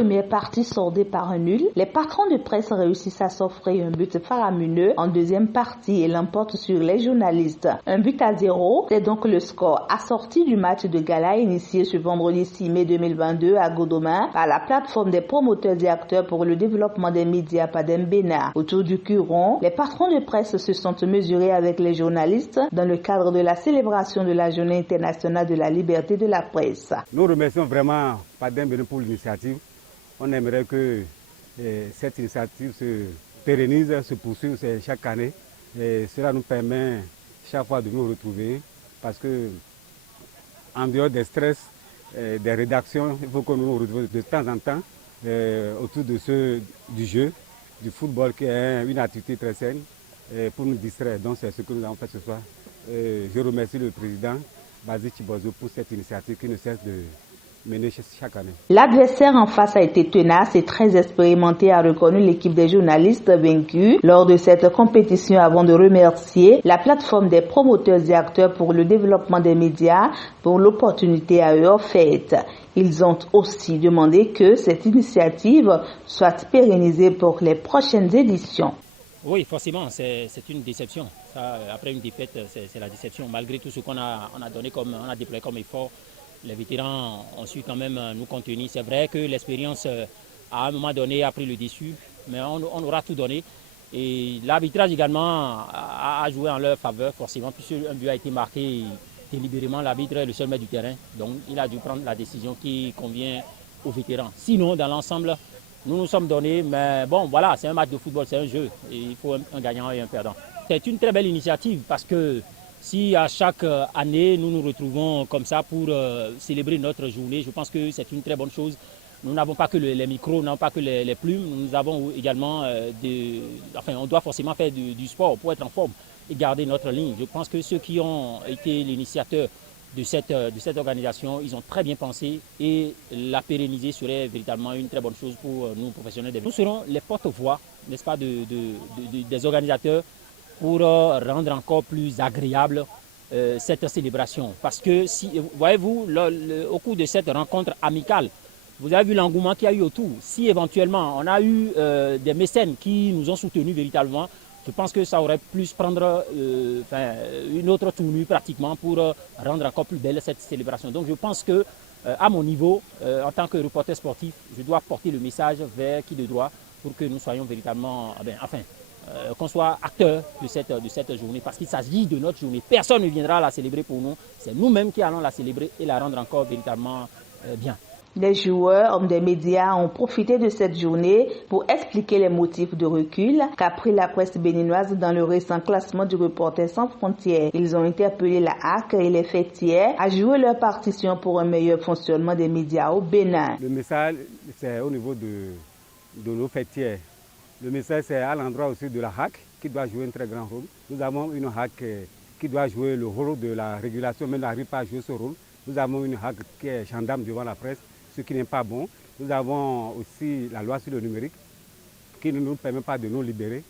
première partie soldée par un nul, les patrons de presse réussissent à s'offrir un but faramineux en deuxième partie et l'emportent sur les journalistes. 1-0, c'est donc le score assorti du match de gala initié ce vendredi 6 mai 2022 à Godomain par la plateforme des promoteurs et acteurs pour le développement des médias Padembena. Autour du Curon, les patrons de presse se sont mesurés avec les journalistes dans le cadre de la célébration de la Journée internationale de la liberté de la presse. Nous remercions vraiment Padembena pour l'initiative. On aimerait que cette initiative se pérennise, se poursuive chaque année. Et cela nous permet chaque fois de nous retrouver parce que en dehors des stress, des rédactions, il faut que nous nous retrouvions de temps en temps autour du jeu, du football qui est une activité très saine pour nous distraire. Donc c'est ce que nous avons fait ce soir. Je remercie le président Basil Chibozo pour cette initiative qui ne cesse de mener chaque année. L'adversaire en face a été tenace et très expérimenté, a reconnu l'équipe des journalistes vaincus lors de cette compétition avant de remercier la plateforme des promoteurs et acteurs pour le développement des médias pour l'opportunité à eux offerte. Ils ont aussi demandé que cette initiative soit pérennisée pour les prochaines éditions. Oui, forcément, c'est une déception. Ça, après une défaite, c'est la déception. Malgré tout ce qu'on a donné on a déployé comme effort, les vétérans ont su quand même nous contenir. C'est vrai que l'expérience, à un moment donné, a pris le dessus, mais on aura tout donné. Et l'arbitrage également a joué en leur faveur, forcément, puisque un but a été marqué délibérément. L'arbitre est le seul maître du terrain, donc il a dû prendre la décision qui convient aux vétérans. Sinon, dans l'ensemble, nous nous sommes donnés, mais bon, voilà, c'est un match de football, c'est un jeu, et il faut un gagnant et un perdant. C'est une très belle initiative parce que si à chaque année nous nous retrouvons comme ça pour célébrer notre journée, je pense que c'est une très bonne chose. Nous n'avons pas que les micros, nous n'avons pas que les plumes, nous avons également on doit forcément faire du sport pour être en forme et garder notre ligne. Je pense que ceux qui ont été l'initiateur de cette organisation, ils ont très bien pensé et la pérenniser serait véritablement une très bonne chose pour nous professionnels. Nous serons les porte-voix, n'est-ce pas, des organisateurs pour rendre encore plus agréable cette célébration. Parce que, voyez-vous, au cours de cette rencontre amicale, vous avez vu l'engouement qu'il y a eu autour. Si éventuellement on a eu des mécènes qui nous ont soutenus véritablement, je pense que ça aurait pu prendre une autre tournure pratiquement pour rendre encore plus belle cette célébration. Donc je pense que à mon niveau, en tant que reporter sportif, je dois porter le message vers qui de droit pour que nous soyons véritablement, qu'on soit acteurs de cette journée, parce qu'il s'agit de notre journée. Personne ne viendra la célébrer pour nous. C'est nous-mêmes qui allons la célébrer et la rendre encore véritablement bien. Les joueurs, hommes des médias, ont profité de cette journée pour expliquer les motifs de recul qu'a pris la presse béninoise dans le récent classement du Reporters sans frontières. Ils ont interpellé la HAC et les fêtières à jouer leur partition pour un meilleur fonctionnement des médias au Bénin. Le message, c'est au niveau de nos fêtières. Le message, c'est à l'endroit aussi de la HAC qui doit jouer un très grand rôle. Nous avons une HAC qui doit jouer le rôle de la régulation, mais n'arrive pas à jouer ce rôle. Nous avons une HAC qui est gendarme devant la presse, ce qui n'est pas bon. Nous avons aussi la loi sur le numérique qui ne nous permet pas de nous libérer.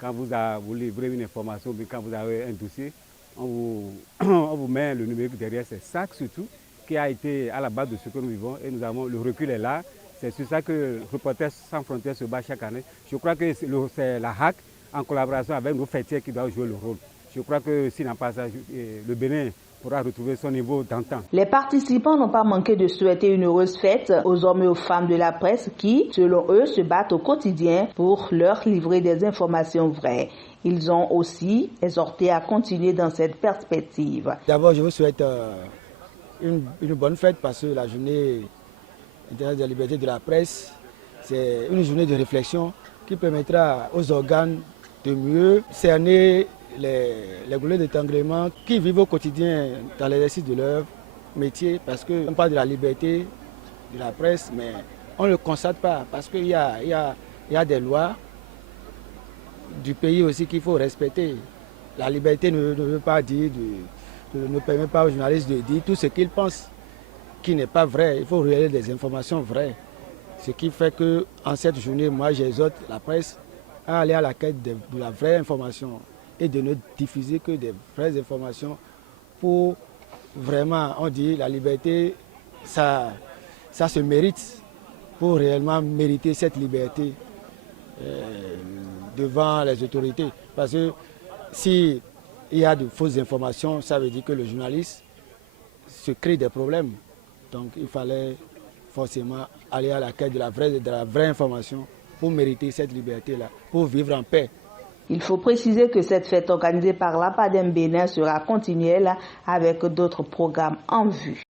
Quand vous livrez une information, quand vous avez un dossier, on vous met le numérique derrière. C'est ça surtout qui a été à la base de ce que nous vivons et le recul est là. C'est sur ça que Reporters sans frontières se bat chaque année. Je crois que c'est la HAC en collaboration avec nos fêtières qui doivent jouer le rôle. Je crois que s'il n'a pas ça, le Bénin pourra retrouver son niveau d'antan. Les participants n'ont pas manqué de souhaiter une heureuse fête aux hommes et aux femmes de la presse qui, selon eux, se battent au quotidien pour leur livrer des informations vraies. Ils ont aussi exhorté à continuer dans cette perspective. D'abord, je vous souhaite une bonne fête parce que la journée internationale de la liberté de la presse, c'est une journée de réflexion qui permettra aux organes de mieux cerner les goulets d'étranglement qui vivent au quotidien dans l'exercice de leur métier, parce qu'on parle de la liberté de la presse, mais on ne le constate pas parce qu'il y a des lois du pays aussi qu'il faut respecter. La liberté ne veut pas dire, ne permet pas aux journalistes de dire tout ce qu'ils pensent qui n'est pas vrai. Il faut relayer des informations vraies. Ce qui fait qu'en cette journée, moi j'exhorte la presse à aller à la quête de la vraie information et de ne diffuser que des vraies informations pour vraiment, on dit, la liberté, ça se mérite. pour réellement mériter cette liberté devant les autorités. Parce que s'il y a de fausses informations, ça veut dire que le journaliste se crée des problèmes. Donc il fallait forcément aller à la quête de la vraie information pour mériter cette liberté-là, pour vivre en paix. Il faut préciser que cette fête organisée par l'APADEM Bénin sera continuelle avec d'autres programmes en vue.